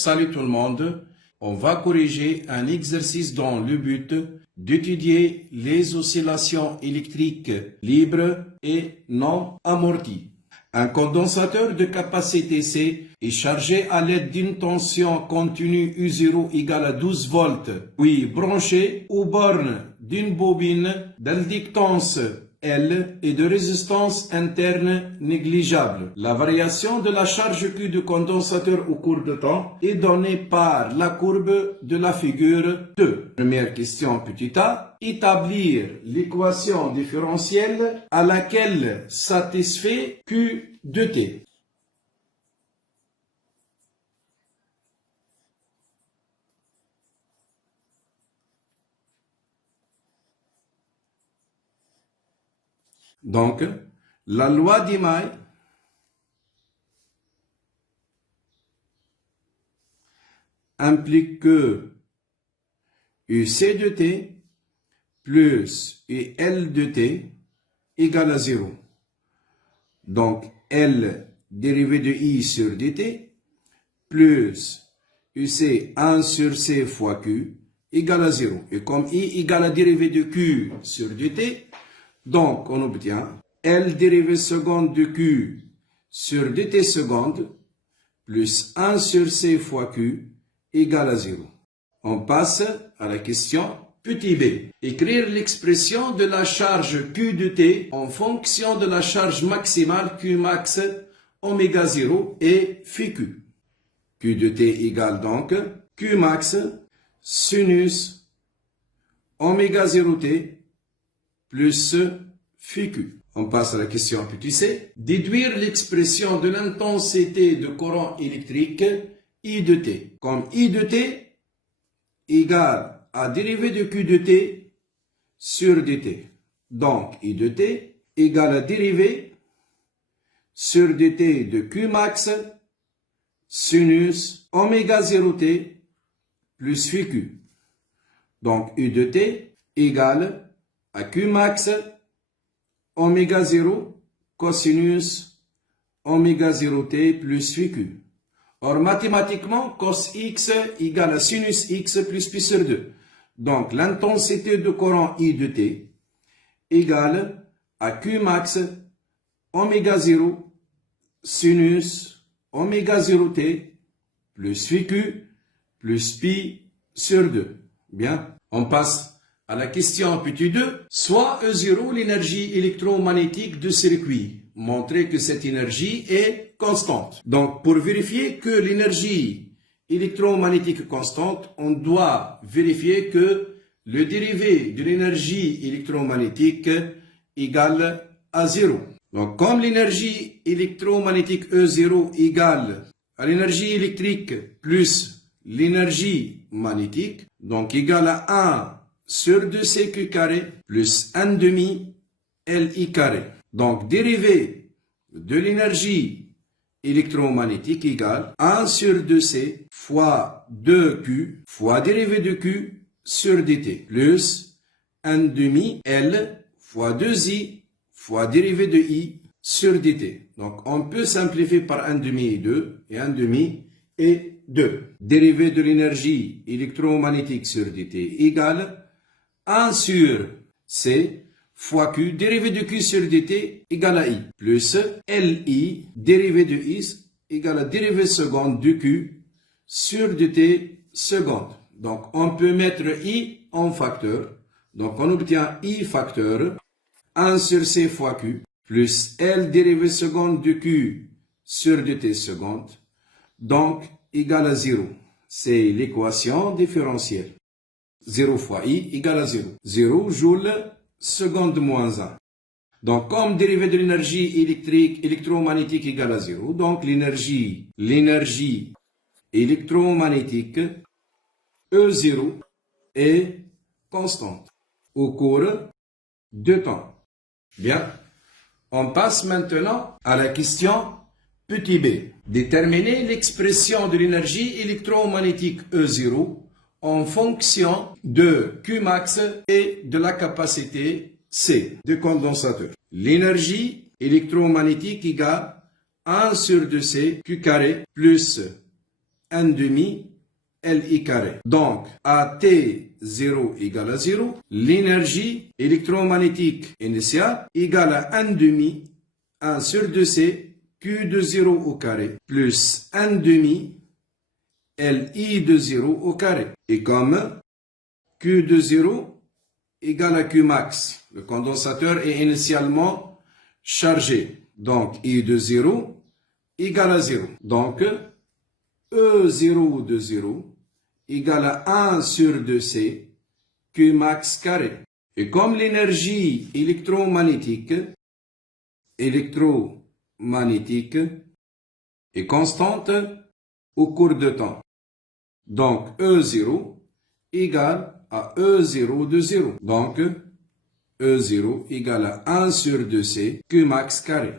salut tout le monde. On va corriger un exercice dans le but d'étudier les oscillations électriques libres et non amorties. Un condensateur de capacité C est chargé à l'aide d'une tension continue U0 égale à 12 volts, puis branché aux bornes d'une bobine d'inductance L et de résistance interne négligeable. La variation de la charge Q du condensateur au cours de temps est donnée par la courbe de la figure 2. Première question petit a. Établir l'équation différentielle à laquelle satisfait Q de T. Donc, la loi d'Emaille implique que UC de T plus UL de T égale à 0. Donc, L dérivé de I sur dt plus UC 1 sur C fois Q égale à 0. Et comme I égale à dérivée de Q sur dt, donc, on obtient L dérivée seconde de Q sur dt seconde plus 1 sur C fois Q égale à 0. On passe à la question petit b. Écrire l'expression de la charge Q de T en fonction de la charge maximale Q max oméga 0 et phi Q. Q de T égale donc Q max sinus oméga 0 T plus phi Q. On passe à la question petit c. Déduire l'expression de l'intensité de courant électrique I de T. Comme I de T égale à dérivée de Q de T sur dt. Donc, I de T égale à dérivée sur dt de Q max sinus oméga 0 T plus phi Q. Donc, I de T égale à Q max oméga 0 cosinus oméga 0 T plus phi Q. Or, mathématiquement, cos x égale à sinus x plus pi sur 2. Donc, l'intensité de courant I de T égale à Q max oméga 0 sinus oméga 0 T plus phi Q plus pi sur 2. Bien, on passe à la question petit 2, soit E0 l'énergie électromagnétique du circuit. Montrer que cette énergie est constante. Donc, pour vérifier que l'énergie électromagnétique est constante, on doit vérifier que le dérivé de l'énergie électromagnétique égale à 0. Donc, comme l'énergie électromagnétique E0 égale à l'énergie électrique plus l'énergie magnétique, donc égale à 1 sur 2CQ carré plus 1 demi LI carré. Donc, dérivée de l'énergie électromagnétique égale 1 sur 2C fois 2Q fois dérivée de Q sur dt plus 1 demi L fois 2I fois dérivée de I sur dt. Donc, on peut simplifier par 1 demi et 2 et 1 demi et 2. Dérivée de l'énergie électromagnétique sur dt égale 1 sur C fois Q, dérivée de Q sur dt égale à I, plus LI, dérivée de I égale à dérivée seconde de Q sur dt seconde. Donc, on peut mettre I en facteur. Donc, on obtient I facteur 1 sur C fois Q, plus L dérivée seconde de Q sur dt seconde. Donc, égale à 0. C'est l'équation différentielle. 0 fois I égale à 0. 0 joule seconde moins 1. Donc, comme dérivée de l'énergie électrique électromagnétique égale à 0, donc l'énergie électromagnétique E0 est constante au cours de temps. Bien, on passe maintenant à la question petit b. Déterminer l'expression de l'énergie électromagnétique E0 en fonction de Q max et de la capacité C du condensateur. L'énergie électromagnétique égale 1 sur 2C Q carré plus 1 demi Li carré. Donc, AT0 égale à 0, l'énergie électromagnétique initiale égale à 1 demi 1 sur 2C Q de 0 au carré plus 1 demi Li de 0 au carré. Et comme Q de 0 égale à Q max, le condensateur est initialement chargé. Donc, I de 0 égale à 0. Donc, E0 de 0 égale à 1 sur 2C Q max carré. Et comme l'énergie électromagnétique est constante au cours de temps. Donc, E0 égale à E0 de 0. Donc, E0 égale à 1 sur 2C Q max carré.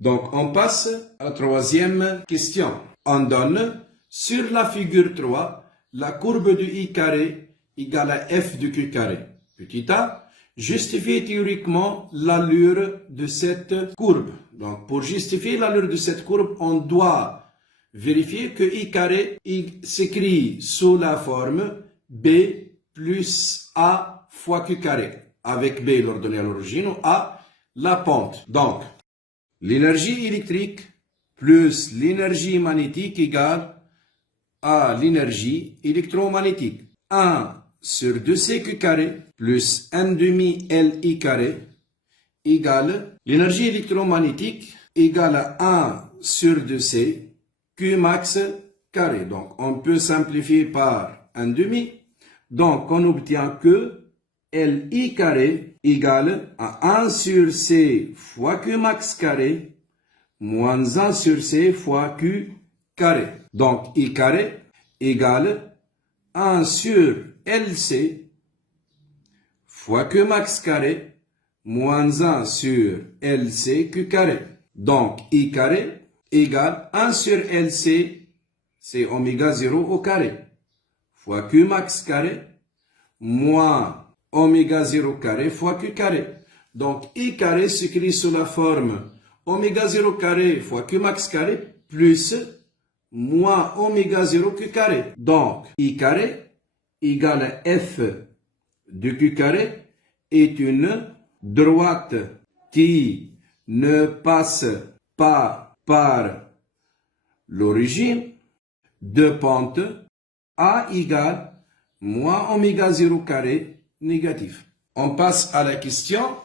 Donc, on passe à la troisième question. On donne sur la figure 3 la courbe de I carré égale à F de Q carré. Petit a, justifie théoriquement l'allure de cette courbe. Donc, pour justifier l'allure de cette courbe, on doit vérifier que I carré s'écrit sous la forme B plus A fois Q carré, avec B l'ordonnée à l'origine ou A la pente. Donc, l'énergie électrique plus l'énergie magnétique égale à l'énergie électromagnétique. 1 sur 2CQ carré plus 1 demi Li carré égale l'énergie électromagnétique égale à 1 sur 2C Q max carré. Donc, on peut simplifier par 1 demi. Donc, on obtient que Li carré égale à 1 sur C fois Q max carré moins 1 sur C fois Q carré. Donc, I carré égale 1 sur LC fois Q max carré moins 1 sur LC Q carré. Donc, I carré égale 1 sur LC, c'est oméga 0 au carré, fois Q max carré moins oméga 0 carré fois Q carré. Donc, I carré s'écrit sous la forme oméga 0 carré fois Q max carré plus moins oméga 0 Q carré. Donc, I carré égale à F de Q carré est une droite qui ne passe pas par l'origine de pente A égale moins oméga 0 carré négatif. On passe à la question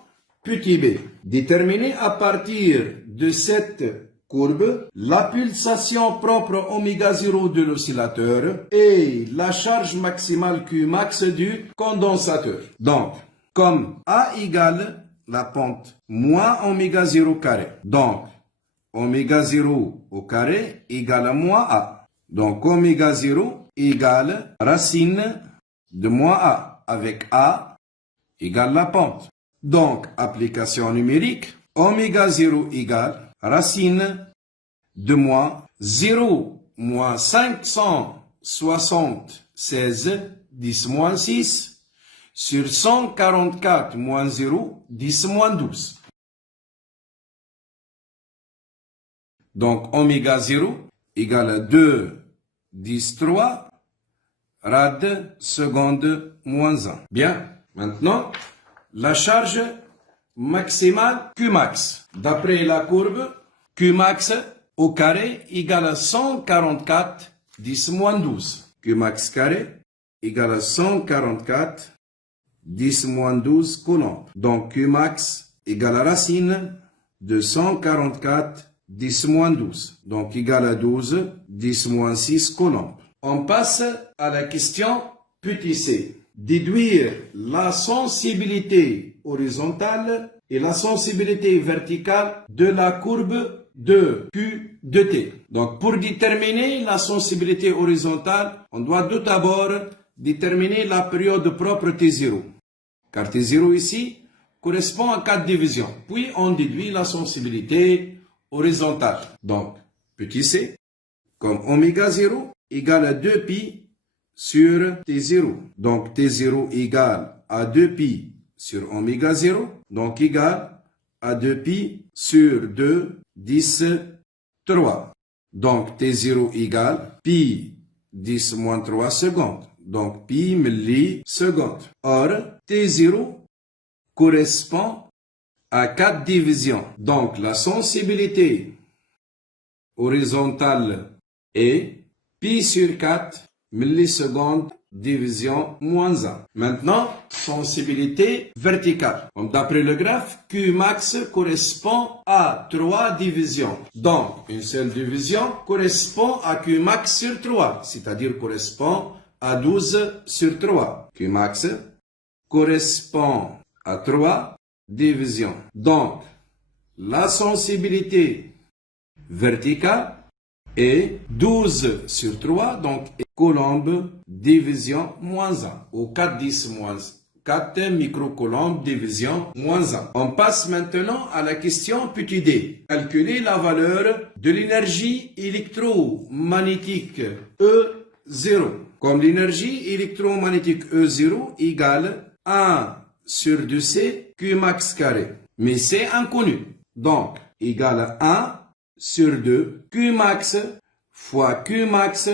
petit b. Déterminer à partir de cette courbe la pulsation propre oméga 0 de l'oscillateur et la charge maximale Q max du condensateur. Donc, comme A égale la pente moins oméga 0 carré. Donc, oméga 0 au carré égale à moins A. Donc, oméga 0 égale racine de moins A avec A égale la pente. Donc, application numérique, oméga 0 égale racine de moins 0 moins 576 10 moins 6 sur 144 moins 0 10 moins 12. Donc, oméga 0 égale à 2 10 3 rad seconde moins 1. Bien, maintenant, la charge maximale Q max. D'après la courbe, Q max au carré égale à 144 10 moins 12. Q max carré égale à 144 10 moins 12 coulombs. Donc Q max égale à racine de 144 10 moins 12. Donc égale à 12 10 moins 6 coulombs. On passe à la question petit c. Déduire la sensibilité horizontale et la sensibilité verticale de la courbe de Q de T. Donc, pour déterminer la sensibilité horizontale, on doit tout d'abord déterminer la période propre T0. Car T0 ici correspond à 4 divisions. Puis, on déduit la sensibilité horizontale. Donc, petit c, comme oméga 0 égale à 2pi sur T0. Donc, T0 égale à 2pi sur oméga 0. Donc, égale à 2pi sur 2, 10, 3. Donc, T0 égale pi 10 moins 3 secondes. Donc, pi millisecondes. Or, T0 correspond à 4 divisions. Donc, la sensibilité horizontale est pi sur 4 millisecondes division moins 1. Maintenant, sensibilité verticale. Donc, d'après le graphe, Qmax correspond à 3 divisions. Donc, une seule division correspond à Qmax sur 3, c'est-à-dire correspond à 12 sur 3. Qmax correspond à 3 divisions. Donc, la sensibilité verticale est 12 sur 3, donc coulomb division moins 1, ou 4 moins 4 microcoulombes division moins 1. On passe maintenant à la question petit d. Calculer la valeur de l'énergie électromagnétique E0. Comme l'énergie électromagnétique E0 égale 1 sur 2C Qmax carré. Mais c'est inconnu. Donc, égale 1 sur 2 Qmax fois Qmax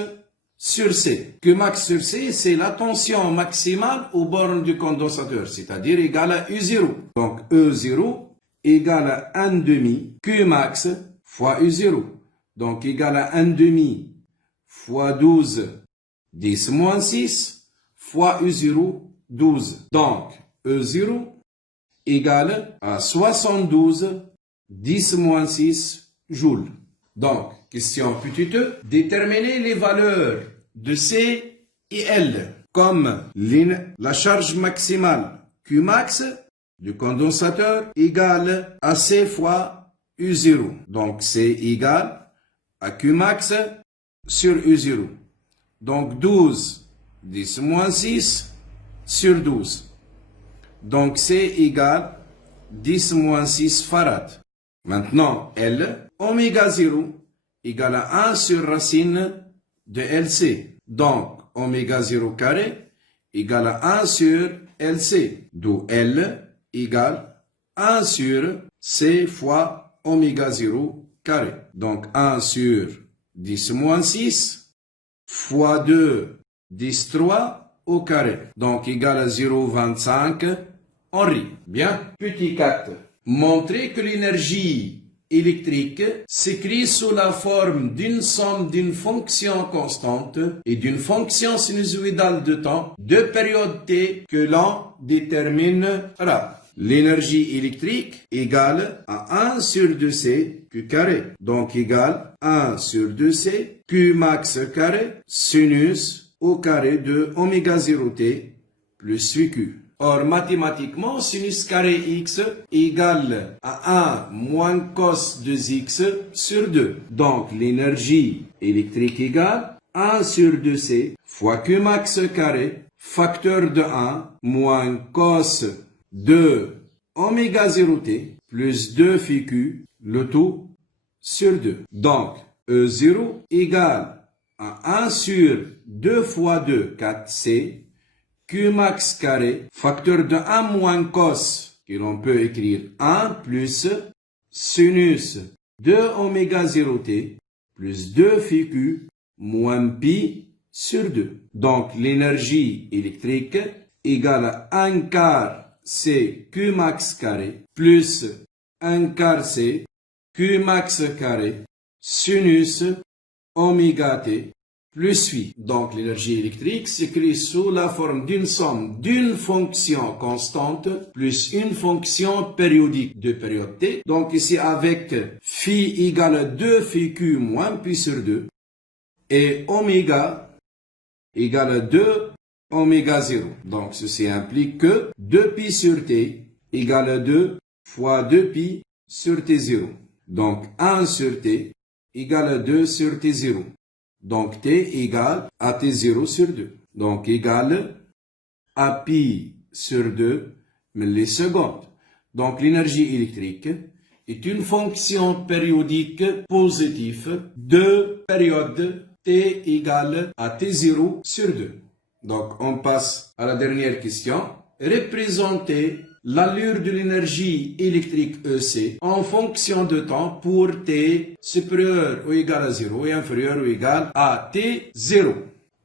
sur C. Qmax sur C, c'est la tension maximale aux bornes du condensateur, c'est-à-dire égale à U0. Donc, E0 égale à 1 demi Qmax fois U0. Donc, égale à 1 demi fois 12, 10 moins 6, fois U0, 12. Donc, E0 égale à 72, 10 moins 6 joules. Donc, question petite e, déterminer les valeurs de C et L, comme la charge maximale Qmax du condensateur égale à C fois U0. Donc, C égale à Qmax sur U0. Donc, 12, 10 moins 6 sur 12. Donc, C égale 10 moins 6 farad. Maintenant, L, oméga 0 égale à 1 sur racine de LC. Donc, oméga 0 carré égale à 1 sur LC. D'où L égale 1 sur C fois oméga 0 carré. Donc, 1 sur 10 moins 6 fois 2, 10 3 au carré. Donc, égale à 0,25 Henri. Bien. Petit 4. Montrer que l'énergie électrique s'écrit sous la forme d'une somme d'une fonction constante et d'une fonction sinusoïdale de temps de période t que l'on déterminera. L'énergie électrique égale à 1 sur 2c Q carré. Donc égale 1 sur 2c Q max carré sinus au carré de oméga 0t plus VQ. Or, mathématiquement, sinus carré x égale à 1 moins cos 2x sur 2. Donc, l'énergie électrique égale 1 sur 2c fois Q max carré, facteur de 1 moins cos 2 oméga 0t plus 2 phi q, le tout sur 2. Donc, E0 égale à 1 sur 2 fois 2, 4c, Q max carré, facteur de 1 moins cos, que l'on peut écrire 1 plus sinus 2 oméga 0t plus 2 phi q moins pi sur 2. Donc, l'énergie électrique égale à 1 quart C Q max carré plus 1 quart C Q max carré sinus oméga t plus phi. Donc, l'énergie électrique s'écrit sous la forme d'une somme d'une fonction constante plus une fonction périodique de période t. Donc, ici, avec phi égale à 2 phi q moins pi sur 2 et oméga égale à 2 oméga 0. Donc, ceci implique que 2 pi sur t égale à 2 fois 2 pi sur t0. Donc, 1 sur t égale à 2 sur t0. Donc, t égale à t0 sur 2. Donc, égale à pi sur 2 millisecondes. Donc, l'énergie électrique est une fonction périodique positive de période t égale à t0 sur 2. Donc, on passe à la dernière question. Représenter l'allure de l'énergie électrique EC en fonction de temps pour t supérieur ou égal à 0 et inférieur ou égal à t0.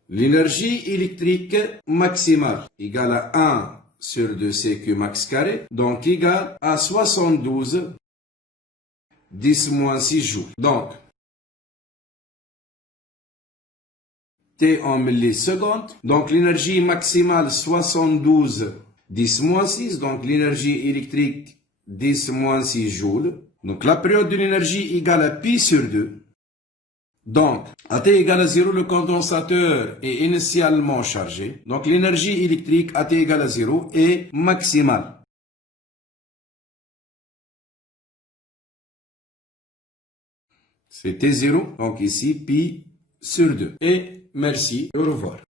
L'énergie électrique maximale égale à 1 sur 2 CQ max carré, donc égale à 72 10 moins 6 joules. Donc, T en millisecondes. Donc, l'énergie maximale 72 10 moins 6. Donc, l'énergie électrique 10 moins 6 joules. Donc, la période de l'énergie égale à pi sur 2. Donc, à T égale à 0, le condensateur est initialement chargé. Donc, l'énergie électrique à T égale à 0 est maximale. C'était 0. Donc, ici, pi sur 2. Et merci. Au revoir.